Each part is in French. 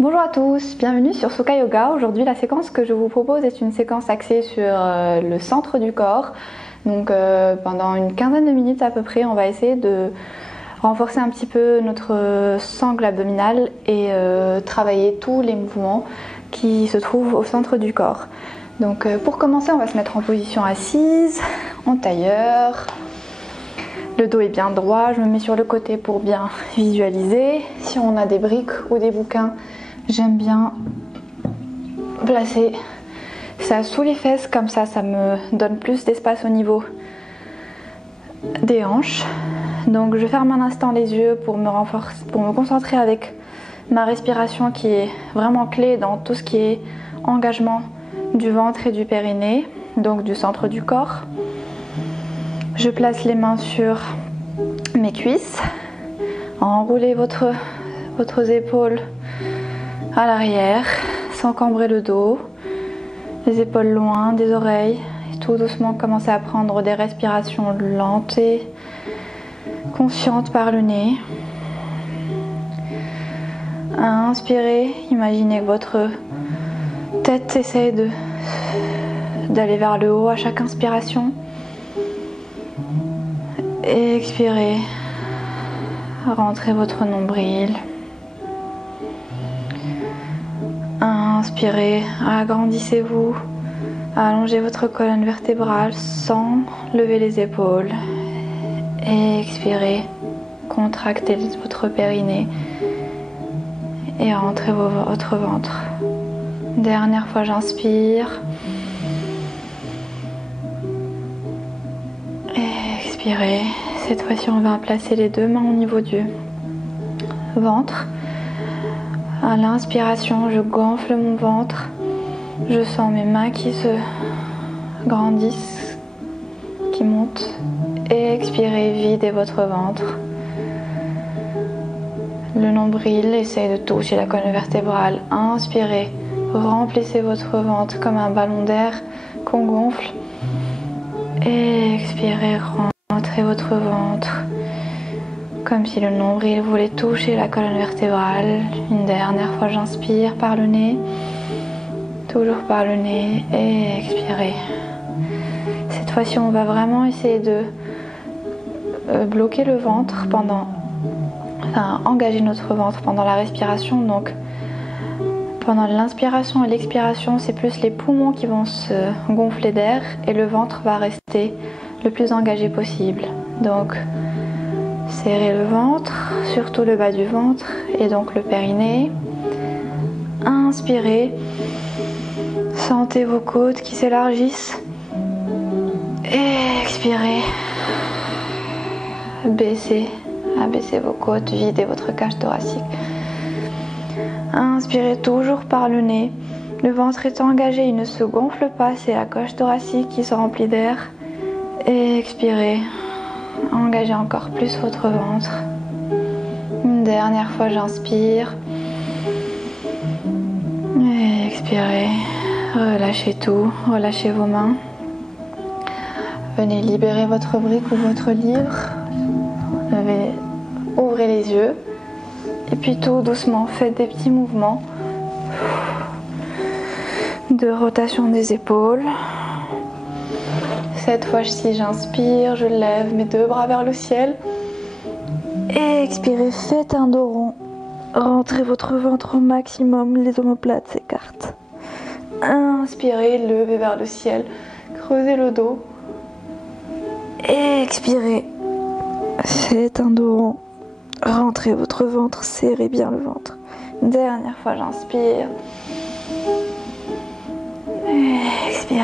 Bonjour à tous, bienvenue sur Soka Yoga. Aujourd'hui la séquence que je vous propose est une séquence axée sur le centre du corps. Donc pendant une quinzaine de minutes à peu près, on va essayer de renforcer un petit peu notre sangle abdominal et travailler tous les mouvements qui se trouvent au centre du corps. Donc pour commencer, on va se mettre en position assise, en tailleur. Le dos est bien droit, je me mets sur le côté pour bien visualiser. Si on a des briques ou des bouquins, j'aime bien placer ça sous les fesses, comme ça me donne plus d'espace au niveau des hanches. Donc je ferme un instant les yeux pour me concentrer avec ma respiration qui est vraiment clé dans tout ce qui est engagement du ventre et du périnée, donc du centre du corps. Je place les mains sur mes cuisses, enroulez vos épaules à l'arrière sans cambrer le dos, les épaules loin des oreilles et tout doucement commencez à prendre des respirations lentes et conscientes par le nez. Inspirez, imaginez que votre tête essaie d'aller vers le haut à chaque inspiration. Et expirez, rentrez votre nombril. Inspirez, agrandissez-vous, allongez votre colonne vertébrale sans lever les épaules. Et expirez, contractez votre périnée et rentrez votre ventre. Dernière fois, j'inspire. Expirez. Cette fois-ci, on va placer les deux mains au niveau du ventre. À l'inspiration, je gonfle mon ventre. Je sens mes mains qui se grandissent, qui montent. Et expirez, videz votre ventre. Le nombril essaye de toucher la colonne vertébrale. Inspirez, remplissez votre ventre comme un ballon d'air qu'on gonfle. Et expirez, rentrez votre ventre comme si le nombril voulait toucher la colonne vertébrale. Une dernière fois, j'inspire par le nez, toujours par le nez, et expirez. Cette fois-ci, on va vraiment essayer de bloquer le ventre engager notre ventre pendant la respiration. Donc pendant l'inspiration et l'expiration, c'est plus les poumons qui vont se gonfler d'air et le ventre va rester le plus engagé possible. Donc serrez le ventre, surtout le bas du ventre et donc le périnée. Inspirez, sentez vos côtes qui s'élargissent. Et expirez, abaissez vos côtes, videz votre cage thoracique. Inspirez toujours par le nez. Le ventre est engagé, il ne se gonfle pas, c'est la cage thoracique qui se remplit d'air. Et expirez, engagez encore plus votre ventre. Une dernière fois, j'inspire. Et expirez, relâchez tout, relâchez vos mains. Venez libérer votre brique ou votre livre. Ouvrez les yeux. Et puis tout doucement, faites des petits mouvements de rotation des épaules. Cette fois-ci, j'inspire, je lève mes deux bras vers le ciel. Et expirez, faites un dos rond. Rentrez votre ventre au maximum, les omoplates s'écartent. Inspirez, levez vers le ciel, creusez le dos. Et expirez, faites un dos rond. Rentrez votre ventre, serrez bien le ventre. Dernière fois, j'inspire. Et expirez.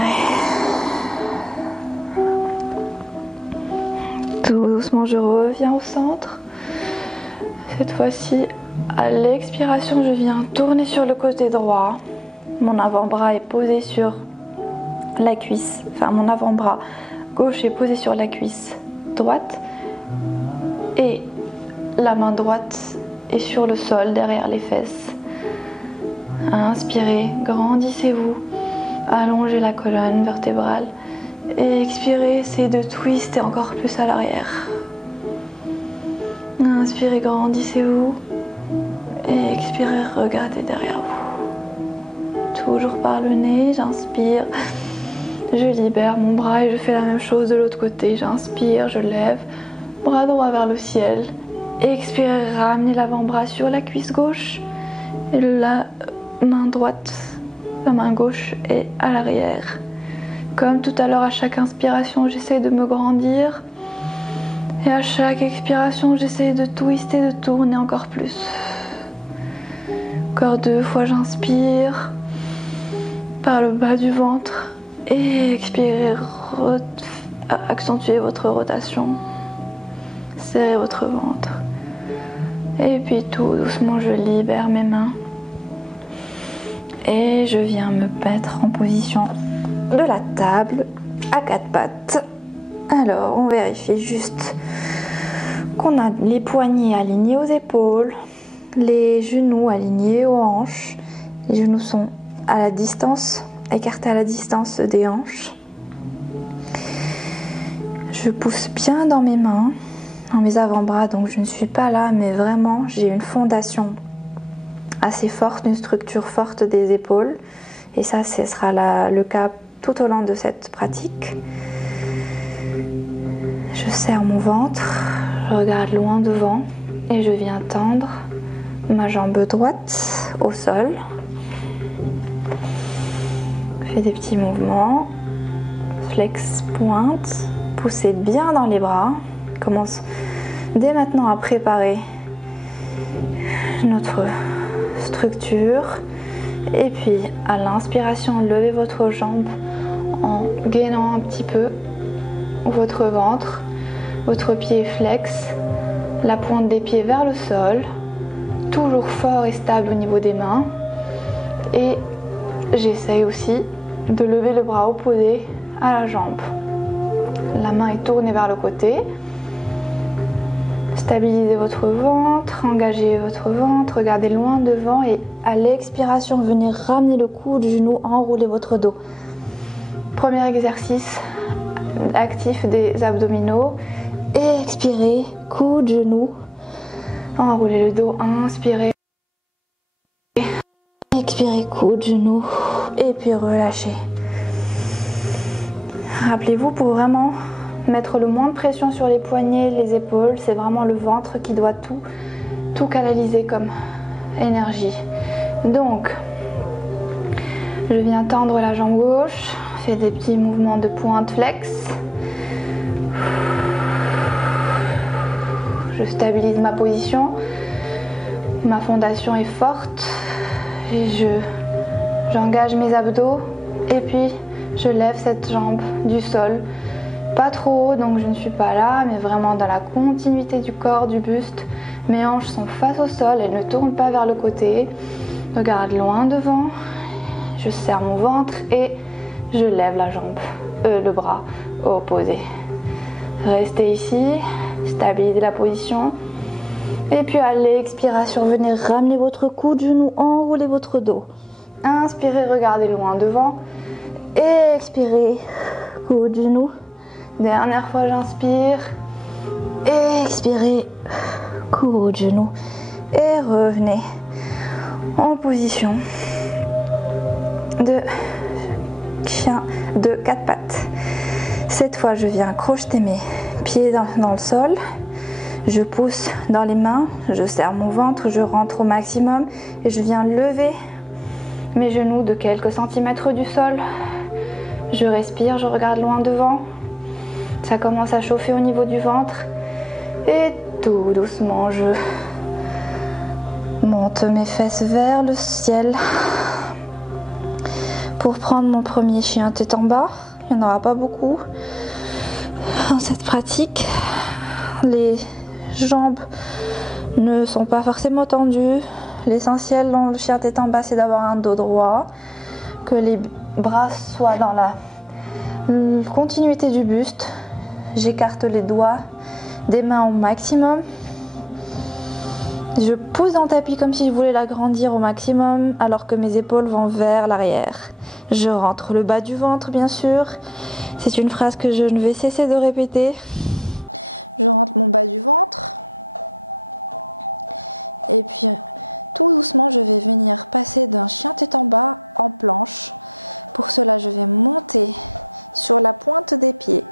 Tout doucement, je reviens au centre. Cette fois-ci, à l'expiration, je viens tourner sur le côté droit. Mon avant-bras est posé sur la cuisse. Enfin, mon avant-bras gauche est posé sur la cuisse droite. Et la main droite est sur le sol derrière les fesses. Inspirez, grandissez-vous, allongez la colonne vertébrale et expirez, essayez de twister encore plus à l'arrière. Inspirez, grandissez-vous Et expirez, regardez derrière vous. Toujours par le nez, j'inspire. Je libère mon bras et je fais la même chose de l'autre côté. J'inspire, je lève, bras droit vers le ciel. Expirez, ramenez l'avant-bras sur la cuisse gauche et la main droite, la main gauche est à l'arrière. Comme tout à l'heure, à chaque inspiration, j'essaie de me grandir. Et à chaque expiration, j'essaie de twister, de tourner encore plus. Encore 2 fois, j'inspire par le bas du ventre. Et expirez, accentuez votre rotation. Serrez votre ventre. Et puis tout doucement, je libère mes mains. Et je viens me mettre en position de la table à 4 pattes. Alors, on vérifie juste qu'on a les poignets alignés aux épaules, les genoux alignés aux hanches. Les genoux sont à la distance, écartés à la distance des hanches. Je pousse bien dans mes mains, dans mes avant-bras, donc je ne suis pas là, mais vraiment j'ai une fondation assez forte, une structure forte des épaules. Et ça, ce sera le cas tout au long de cette pratique. Je serre mon ventre, je regarde loin devant et je viens tendre ma jambe droite au sol. Je fais des petits mouvements, flex, pointe, poussez bien dans les bras. Je commence dès maintenant à préparer notre structure. Et puis à l'inspiration, levez votre jambe en gainant un petit peu votre ventre, votre pied flex, la pointe des pieds vers le sol, toujours fort et stable au niveau des mains. Et j'essaye aussi de lever le bras opposé à la jambe. La main est tournée vers le côté. Stabilisez votre ventre, engagez votre ventre, regardez loin devant et à l'expiration, venez ramener le cou du genou, enroulez votre dos. Premier exercice actif des abdominaux. Et expirez, coude, genou, enroulez le dos, inspirez. Expirez, coude, genou et puis relâchez. Rappelez-vous, pour vraiment mettre le moins de pression sur les poignets, les épaules, c'est vraiment le ventre qui doit tout canaliser comme énergie. Donc, je viens tendre la jambe gauche, fais des petits mouvements de pointe flex. Je stabilise ma position, ma fondation est forte et j'engage mes abdos et puis je lève cette jambe du sol. Pas trop haut, donc je ne suis pas là, mais vraiment dans la continuité du corps, du buste. Mes hanches sont face au sol, elles ne tournent pas vers le côté. Regarde loin devant. Je serre mon ventre et je lève la jambe, le bras opposé. Restez ici, stabilisez la position. Et puis à l'expiration, venez ramener votre coude, genou, enroulez votre dos. Inspirez, regardez loin devant. Et expirez, coude, genou. Dernière fois, j'inspire. Et expirez, coude, genou. Et revenez en position de chien de 4 pattes. Cette fois, je viens crocheter mes pieds dans le sol. Je pousse dans les mains, je serre mon ventre, je rentre au maximum et je viens lever mes genoux de quelques centimètres du sol. Je respire, je regarde loin devant. Ça commence à chauffer au niveau du ventre. Et tout doucement, je monte mes fesses vers le ciel pour prendre mon premier chien tête en bas. Il n'y en aura pas beaucoup dans cette pratique. Les jambes ne sont pas forcément tendues. L'essentiel dans le chien tête en bas, c'est d'avoir un dos droit, que les bras soient dans la continuité du buste. J'écarte les doigts des mains au maximum. Je pousse dans le tapis comme si je voulais l'agrandir au maximum, alors que mes épaules vont vers l'arrière. Je rentre le bas du ventre, bien sûr. C'est une phrase que je ne vais cesser de répéter. Je rentre mon bas du ventre. Et puis, Tout doucement, je vais venir passer d'un chien tête en bas en planche. Pour cela, je vais monter sur la pointe des pieds,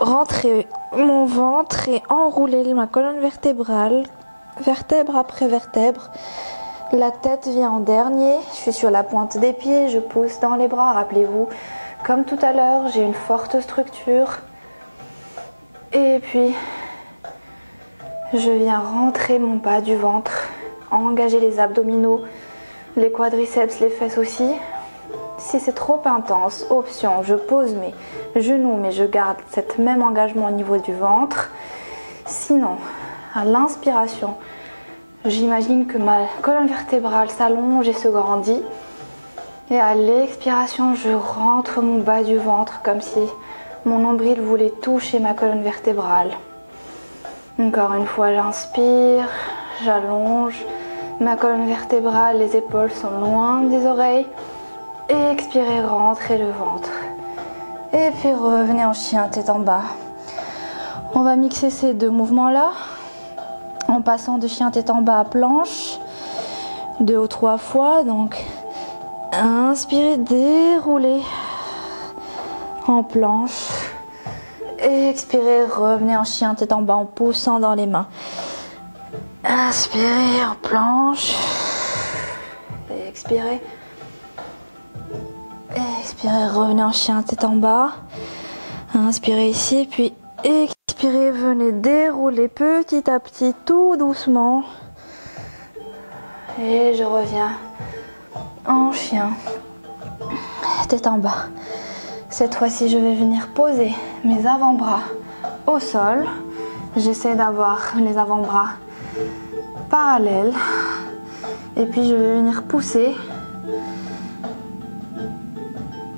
rentrer mon ventre et enrouler ma colonne vertébrale, vertèbre après vertèbre. La tête vient en dernier, je suis sur la pointe des pieds, je pousse dans les bras, rappelez-vous, comme tout à l'heure, j'ai une forte structure. Et puis, je viens rentrer mon bas du ventre, engager les abdominaux, les quadriceps, les fesses aussi. Si c'est trop intense, option, je pose mes genoux mais je garde cet même engagement au niveau du ventre. Sinon, à l'inspiration, j'imagine que ma colonne vertébrale s'allonge et se grandit. Et à l'expiration, je rentre mon bas du ventre comme si mon nombril voulait toucher ma colonne vertébrale. Encore une fois, j'inspire, j'allonge ma colonne vertébrale, les épaules sont loin des oreilles. Et expirez, rentrez le ventre. Et puis revenez en chien, tête en bas. On va mixer ces deux mouvements-là en passant de chien tête en bas à planche 2 ou 3 fois. Donc, inspirez, déroulez en planche. Et expirez, revenez en chien tête en bas en poussant dans les mains. Inspirez en planche. Et expirez. Expirez, revenez en chien tête en bas. Inspirez ici, puis expirez, venez dérouler petit à petit, tout doucement. Et je reviens en chien tête en bas. Cette fois-ci, je vais venir poser mes avant-bras au sol. J'essaie d'avoir les avant-bras parallèles. Et puis, je vais venir pousser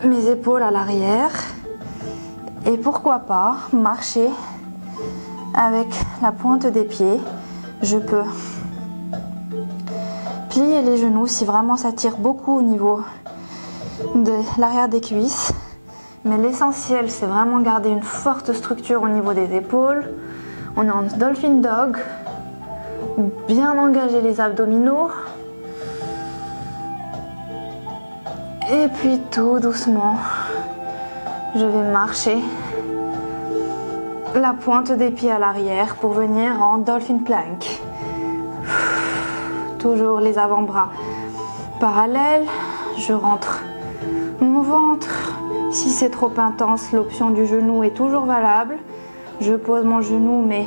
mes épaules à l'arrière et pourquoi pas marcher avec la pointe des pieds. Je peux plier les genoux si vraiment ça tire beaucoup au niveau de l'arrière des cuisses, mais l'essentiel c'est vraiment garder une forte structure au niveau des épaules. On est en Dolphin Dog, bien engager les abdominaux. Et puis tout doucement, je vais marcher la pointe des pieds à l'arrière pour venir en Dolphin Plank. Toujours les avant-bras parallèles, je rentre mon ventre. Si c'est trop intense, l'option du genou est toujours valable. Je pose mon genou, mes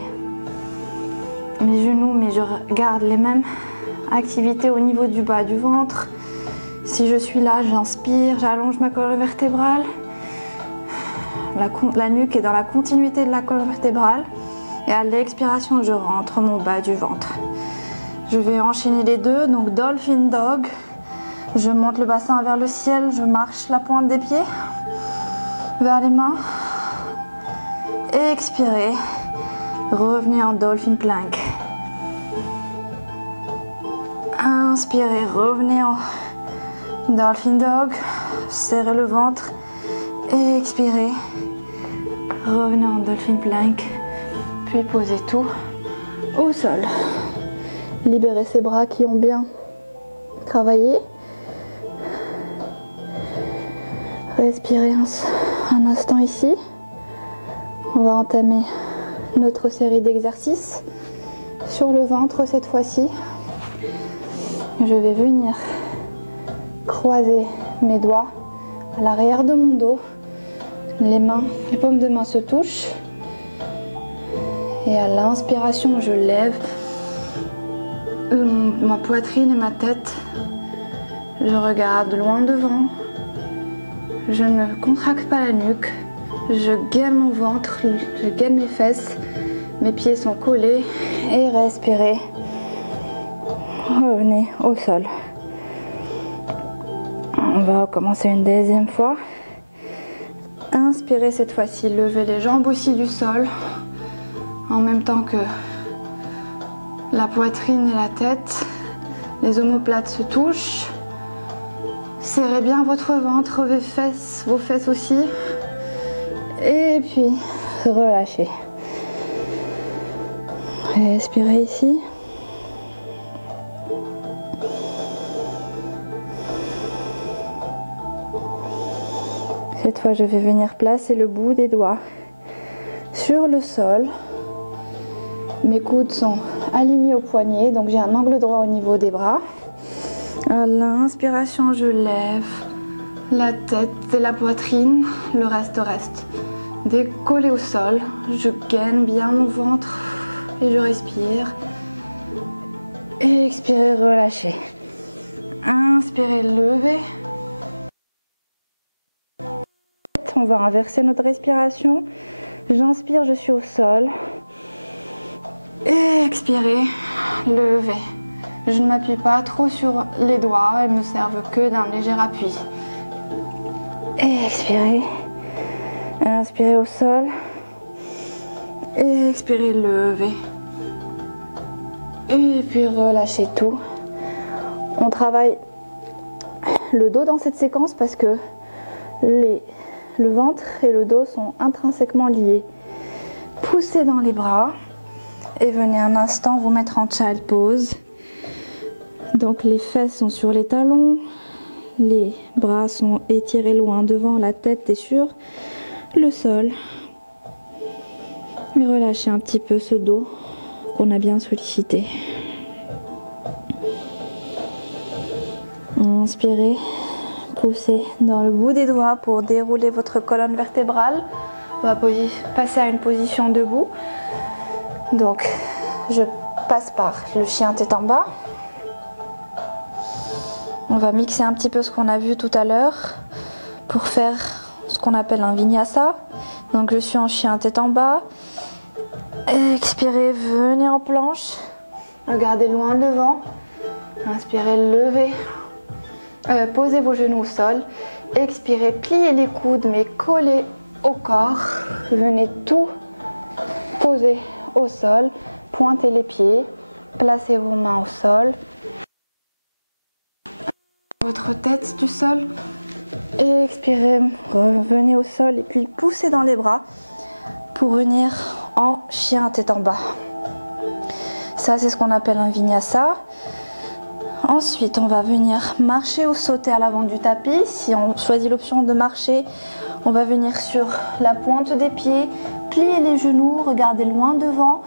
genoux, mais je garde les mêmes activités au niveau du bas du ventre. Si je suis là, j'inspire, j'allonge ma colonne vertébrale. La nuque est dans la continuité de la colonne vertébrale. Et à l'expiration, je rentre mon bas du ventre. Je vais enchaîner les deux, donc Dolphin Dog. Je monte le bassin vers le ciel, je marche la pointe des pieds vers les mains. Expirez, revenez en Dolphin Plank. Inspirez, revenez en Dolphin Dog, serrez le ventre et expirez. Revenez en Dolphin Plank, puis posez tout au sol. Libérez ces bras qui ont bien travaillé. Respirez un instant ici. On va entamer notre série d'exercices sur le ventre cette fois-ci. Je vais venir croiser mes doigts à l'arrière de mon dos. Les paumes de main se touchent. Et à l'inspiration, je lève ma poitrine et ma tête. Je regarde loin devant. Je ne contracte pas la nuque. Je gaine mon ventre, je gaine mes fesses. Mes pieds sont collés. Et respirez. Revenez au sol. On va recommencer une deuxième fois. Inspirez cette fois-ci, levez les jambes aussi du sol. En même temps que la poitrine et la tête. Les omoplates se touchent. Serrez bien votre ventre, vos fesses aussi. Et puis, relâchez. Respirez ici. Cette fois, je vais venir placer le bout des doigts sur le sol. Mes coudes sont alignés au poignet, donc j'ai un angle droit au niveau des bras. À l'inspiration, je lève la tête et la poitrine, le reste reste décollé au sol. Je gaine bien mon ventre et je respire. Et expirez, relâchez. Inspirez, levez. On va inverser notre respiration. J'inspire, je suis au sol. Et expirez, levez. Je ne m'appuie pas trop sur les doigts, elles me servent que d'un léger appui. Et expirez. Inspirez au sol. Et expirez, levez. Et puis relâchez tout. On travaille le dos dans cette séquence parce que le ventre et le dos sont intrinsèquement liés. Poussez dans les bras et venez un instant vous mettre en child pose. Donc les fesses sont sur les talons, les bras sont étirés loin devant, la tête est sur le sol. Et relâchez un petit peu ce dos qu'on a bien sollicité. Inspirez, poussez dans le bout des doigts pour dérouler votre colonne vertébrale. On va passer à une position debout. Donc, je passe par le chien tête en bas. On va mixer un petit peu ce qu'on a vu tout à l'heure pour faire ce qu'on appelle un vinyasa. Donc, je suis en chien tête en bas. Expirez, venez en planche. Regardez loin devant. Inspirez, levez. Posez vos genoux au sol. Expirez, pliez les coudes mais collez au corps. Venez tout poser au sol. Pointez les pieds. Placez vos mains au sol. Votre tête du sol. Expirez, revenez au sol et puis poussez dans les bras pour venir en chien tête en bas. Ça, c'est ce qu'on appelle un vinyasa. Ensuite, on va venir marcher ou sauter à l'avant du tapis. Si on choisit l'option de marcher, on va venir sur la pointe des pieds, plier les genoux, regarder loin devant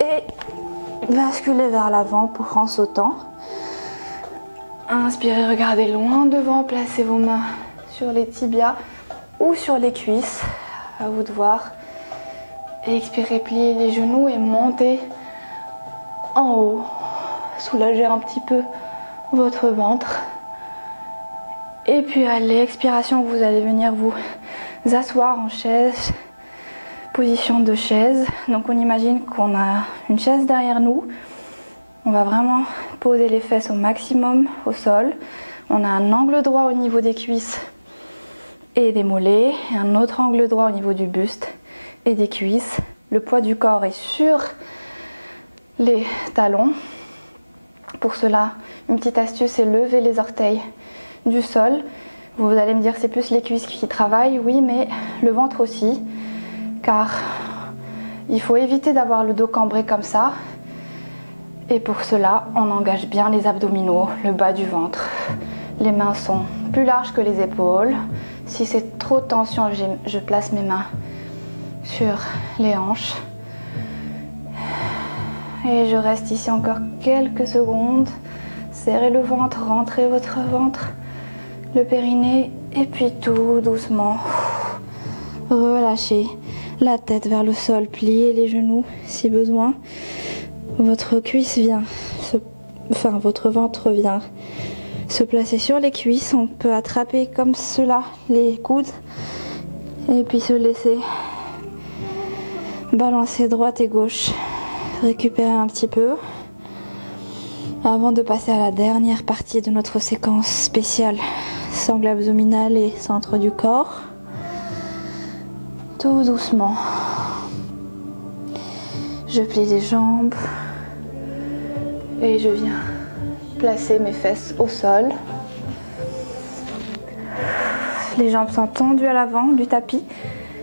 et basculer vers l'avant pour en sautant. Inspirez, regardez loin devant, placez vos mains sur les tibias ou sur les cuisses, à vous de voir. Et expirez, pliez les genoux et montez en haut. Soulagez un petit peu votre ventre. Et puis à l'expiration, vous allez venir vous asseoir en chaise, position de chaise. Donc on imagine qu'on a une chaise derrière nous. On va vraiment poser les fesses au maximum au sol. On a un angle droit au niveau des cuisses et des mollets, et un autre angle droit au niveau du buste et des cuisses. Le poids du corps est sur les talons. Pour cela, une petite astuce, c'est lever les orteils du sol. Vous allez me dire c'est plus les cuisses qui travaillent, oui, mais le ventre aussi, car il faut éviter d'avoir le dos cambré comme ça. Et pour cela, on engage bien les abdominaux, le bas du ventre. Les mains sont plus larges que les épaules. Si c'est trop de tension, je place mes mains sur les hanches. Et je reste ici encore quelques secondes. Serrez le ventre, rentrez votre ventre, le périnée, et puis tout doucement, relâchez la tête vers le sol, pliez les genoux si besoin. Votre cuisse vient, votre ventre vient se placer sur les cuisses. On peut attraper comme cela les coudes et puis se laisser balancer droite et gauche. Récupérer un petit peu avant de passer à la dernière partie de notre séquence spéciale sangle abdominale et centre du corps. Tout doucement, je plie les jambes et je viens placer mes fesses au sol. Les jambes sont tendues à l'avant du tapis,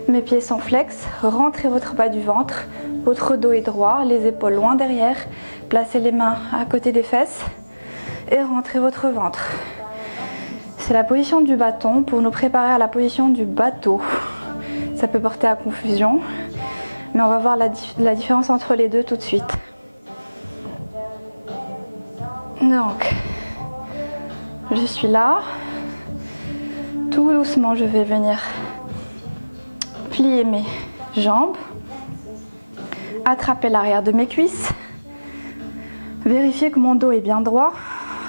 mes pieds sont flex. Rentrez votre bas du ventre. Votre dos est droit, les épaules loin derrière. Placez les mains à côté des fesses et rentrez votre ventre. C'est la position du bâton pour nous préparer à la position du bateau. Ça peut porter à confusion, mais on va voir la différence entre les deux tout de suite. Donc, je suis là. Tout doucement, je vais venir plier mes jambes, attraper l'arrière de mes cuisses, vérifier que mon dos est bien droit,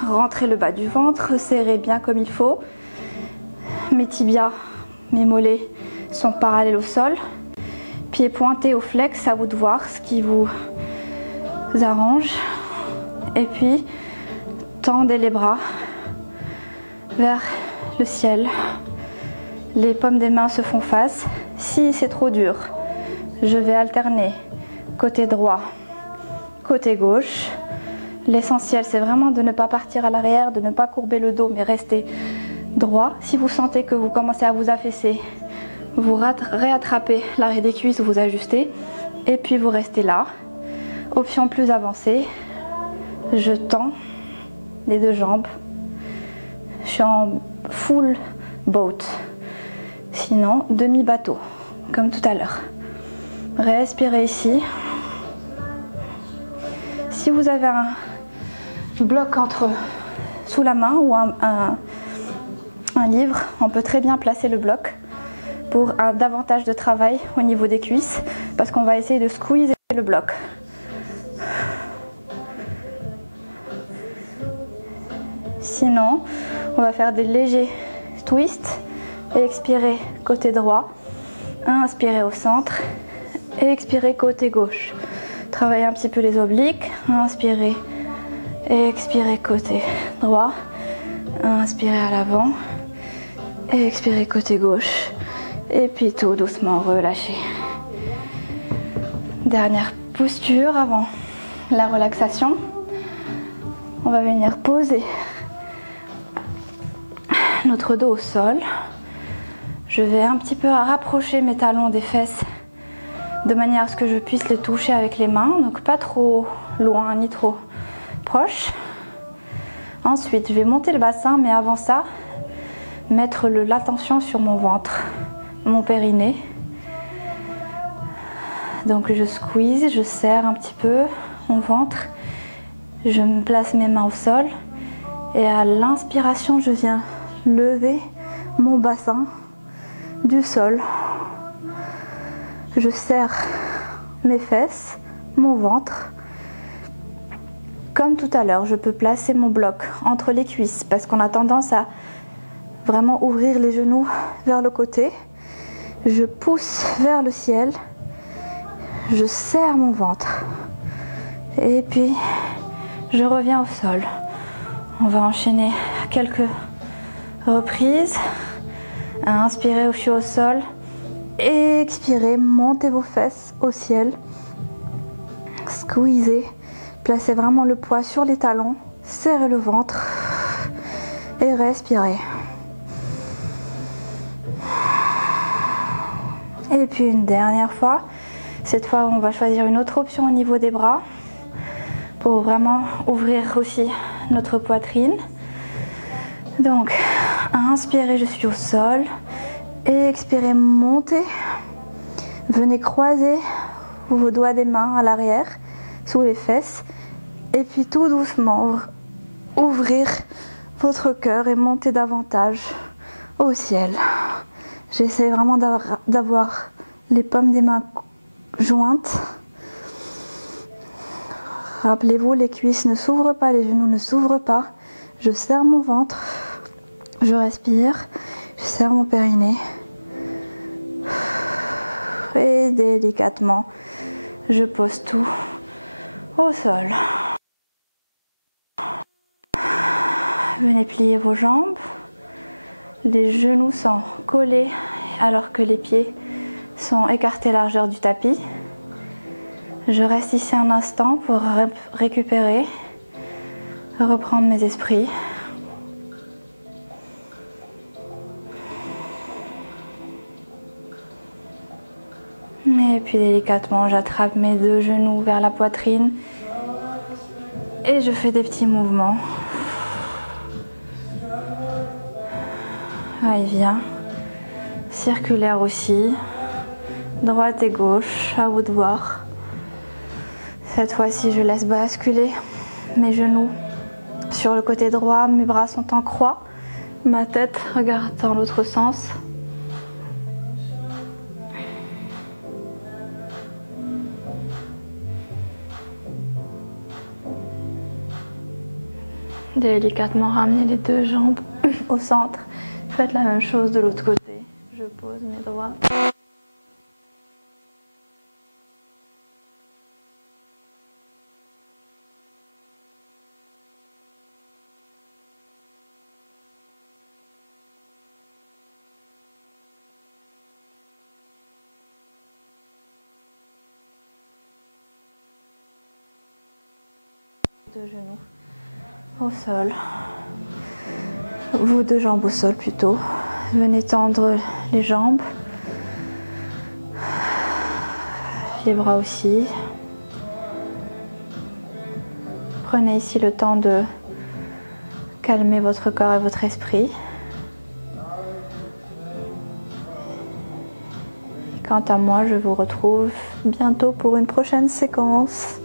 rentrer le bas du ventre, serrer bien comme il faut. Mes tibias, mes mollets sont parallèles au sol. Pieds pointés au flex, à vous de voir ce qui vous arrange. Et puis, tendez les bras vers le ciel. Les paumes des mains se font face. Si c'est trop dur, je vais alterner côté droit, côté gauche. L'essentiel, c'est vraiment de ne pas partir à l'arrière, de ne pas courber le dos, mais rester droit. Si vous sentez que vous commencez à vous affaisser, vous réattrapez l'arrêt des cuisses, vous ajustez, et puis vous restez là. Option plus avancée, je tends les deux jambes. Je suis en full boat, sinon demi-bateau, comme tout à l'heure. Respirez ici. Si vous avez un bloc sous la main ou un livre, on peut très bien placer le bloc pour un davantage de travail au niveau des cuisses, parce qu'on va essayer de squeezer le bloc. Sinon, on va faire des légers twists et expirer côté droit, inspirer au centre et expirer côté gauche. Travaillez un petit peu les obliques, inspirez et expirez côté droit, inspirez à l'avant et expirez côté gauche, et puis tout doucement relâchez. Dernière posture avant la relaxation. On va venir poser notre dos au sol. Je vais un petit peu rapprocher mes talons des fesses de manière à ce que je puisse les toucher avec les mains, donc pas trop loin ni trop proche. Ensuite, je vais monter le bassin, mais avant ça, mettre l'attention sur mon ventre, mon périnée. Donc je squeeze, je serre un petit peu mon ventre, je me place mes mains au sol et à l'inspiration, je viens lever mon bassin du sol. Je serre mes fesses, mon ventre. Comme tout à l'heure, je peux placer mon bloc entre les cuisses parce qu'on a tendance à vraiment ouvrir les genoux vers le côté. Je pousse vers le ciel. Je serre mon ventre. Et puis, je reviens au sol. On va enchaîner quelques reprises. Inspirez, je suis au sol. Expirez, montez vos fesses au ciel. Squeezez. Placez vraiment le poids sur les talons. Serrez le ventre. Et respirez. Et puis une dernière fois. Cette fois, on va choisir une autre option au niveau des bras pour vraiment ouvrir aussi notre poitrine. Donc, inspirez, je suis au sol. Expirez, montez. Venez croiser vos doigts des mains à l'arrière, sous les fesses. Et puis tout doucement, ouvrir votre cœur et monter davantage au ciel. J'essaie vraiment d'avoir les paumes des mains jointes. Rappelez-vous, les cuisses ne s'ouvrent pas, les genoux ne s'ouvrent pas. Je serre mon ventre, je respire, je serre mon périnée. Et délicatement, je pose tout au sol. Venez plier vos jambes. Les genoux sont collés alors que les pieds sont écartés largeur du tapis. Je reste ici un instant pour récupérer, reprendre mes esprits. Et puis délicatement, j'attrape mes deux genoux vers la poitrine et je fais des petits mouvements. va-et-vient. Circulaire aussi. Droite et gauche, à vous de voir. Cette fois-ci, je laisse basculer mes genoux sur le côté droit. Mes bras sont en croix. Ma tête regarde dans l'autre sens. Délicatement ramener les deux jambes au centre. Faites la même chose de l'autre côté. Je pose mes doigts. Deux genoux au sol. Vous deux jambes au sol plutôt. Venez tendre les jambes. Les bras aussi. Prenez ici le temps de calmer votre corps et votre esprit. Quant à moi, je vous retrouve bientôt pour une prochaine séquence.